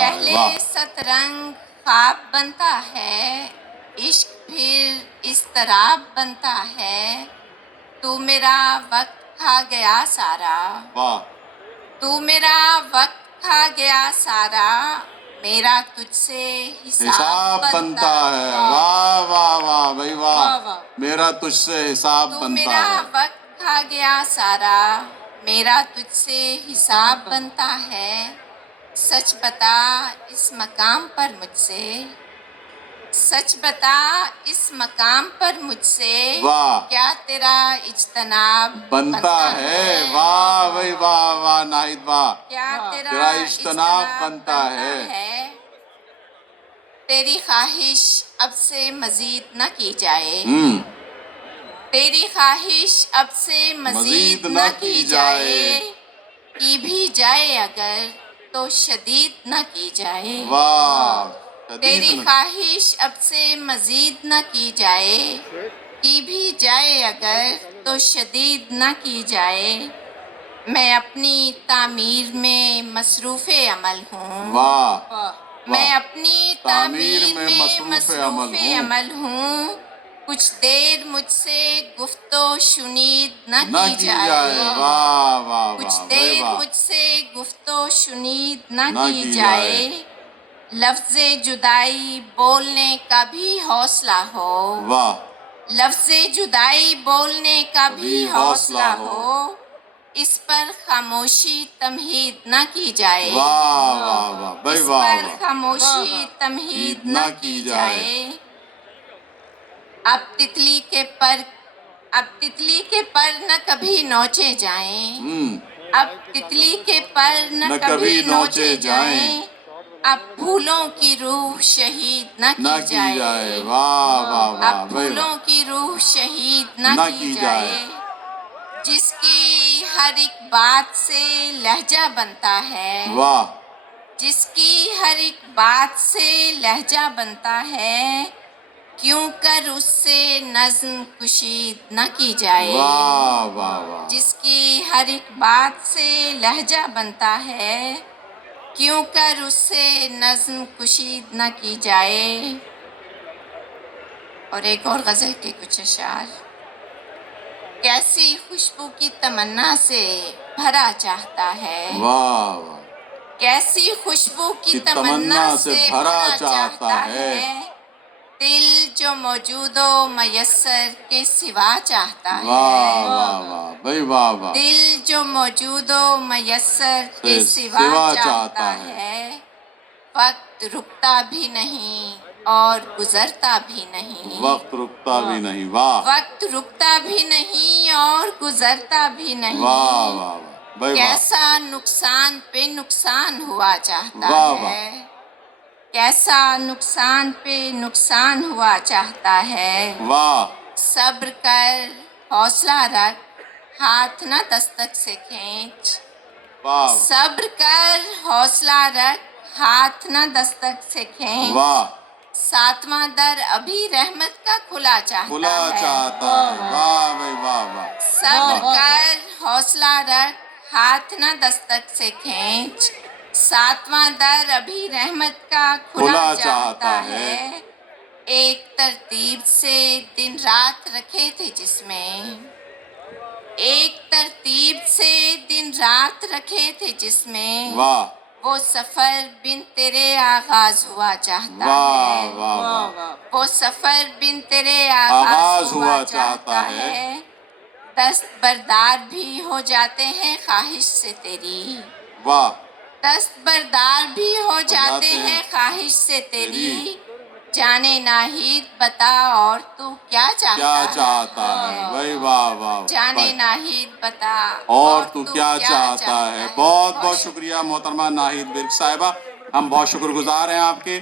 چاہتا ہے. پہلے واہ سترنگ خواب بنتا ہے، عشق پھر اضطراب بنتا ہے. تو میرا وقت کھا گیا سارا، واہ تو میرا وقت کھا گیا سارا، میرا تجھ سے حساب بنتا ہے. واہ واہ واہ بھائی واہ. میرا تجھ سے حساب تو بنتا میرا ہے. وقت کھا گیا سارا، میرا تجھ سے حساب بنتا ہے. سچ بتا اس مقام پر مجھ سے، سچ بتا اس مقام پر مجھ سے، واہ کیا تیرا اجتناب بنتا ہے. واہ بھائی واہ واہ ناہید واہ. کیا تیرا تیرا اجتناب بنتا ہے. تیری خواہش اب سے مزید نہ کی جائے، تیری خواہش اب سے مزید نہ کی جائے. کی بھی جائے اگر تو شدید نہ کی جائے. واہ تیری شدید خواہش اب سے مزید نہ کی جائے، کی بھی جائے اگر تو شدید نہ کی جائے. میں اپنی تعمیر میں مصروف عمل ہوں، واہ میں اپنی تعمیر میں مصروف عمل ہوں. کچھ دیر مجھ سے گفت و شنید نہ کی جائے، واہ واہ کچھ واہ دیر واہ مجھ سے گفت و شنید نہ نہ کی کی جائے. لفظ جدائی بولنے کا بھی حوصلہ ہو، واہ لفظ جدائی بولنے کا بھی حوصلہ ہو. اس پر خاموشی تمہید نہ کی جائے، واہ واہ واہ بھائی اس واہ پر واہ. خاموشی تمہید نہ کی جائے. اب تتلی کے پر، اب تتلی کے پر نہ کبھی نوچے جائیں، اب تتلی کے پر نہ کبھی نوچے جائیں. اب پھولوں کی روح شہید نہ نہ کی جائے، واہ واہ واہ اب بھائی پھولوں کی روح شہید نہ کی جائے. جس کی ہر ایک بات سے لہجہ بنتا ہے، واہ جس کی ہر ایک بات سے لہجہ بنتا ہے، کیوں کر اس سے نظم کشید نہ کی جائے. واہ واہ واہ جس کی ہر ایک بات سے لہجہ بنتا ہے، کیوں کر اس سے نظم کشید نہ کی جائے. اور ایک اور غزل کے کچھ اشعار. کیسی خوشبو کی تمنا سے بھرا چاہتا ہے، واہ واہ کیسی خوشبو کی تمنا سے بھرا چاہتا ہے. دل جو موجود و میسر کے سوا چاہتا ہے، واہ واہ واہ بھائی واہ واہ. دل جو موجود و میسر کے سوا چاہتا ہے. وقت رکتا بھی نہیں اور گزرتا بھی نہیں، وقت رکتا بھی نہیں. واہ وقت رکتا بھی نہیں اور گزرتا بھی نہیں. واہ واہ واہ بھائی واہ. کیسا نقصان پہ نقصان ہوا چاہتا واہ واہ. ہے، کیسا نقصان پہ نقصان ہوا چاہتا ہے. واہ صبر کر حوصلہ رکھ، ہاتھ نہ دستک سے کھینچ. واہ صبر کر حوصلہ رکھ، ہاتھ نہ دستک سے کھینچ. واہ ساتواں در ابھی رحمت کا کھلا چاہتا کھلا ہے. چاہتا ہے. واہ بھائی واہ واہ. صبر کر حوصلہ رکھ، ہاتھ نہ دستک سے کھینچ. ساتواں در ابھی رحمت کا کھلا چاہتا ہے. ایک ترتیب سے دن رات رکھے تھے جس میں، ایک ترتیب سے دن رات رکھے تھے جس میں، واہ وہ سفر بن تیرے آغاز ہوا چاہتا واہ ہے. واہ واہ. وہ سفر بن تیرے آغاز ہوا چاہتا ہے. دست بردار بھی ہو جاتے ہیں خواہش سے تیری، واہ دست بردار بھی ہو جاتے ہیں خواہش سے تیری. جانے ناہید بتا اور تو کیا چاہتا ہے. بھائی واہ واہ. جانے ناہید بتا اور تو کیا چاہتا ہے. بہت بہت شکریہ محترمہ ناہید ورک صاحبہ. ہم بہت شکر گزار ہیں آپ کے.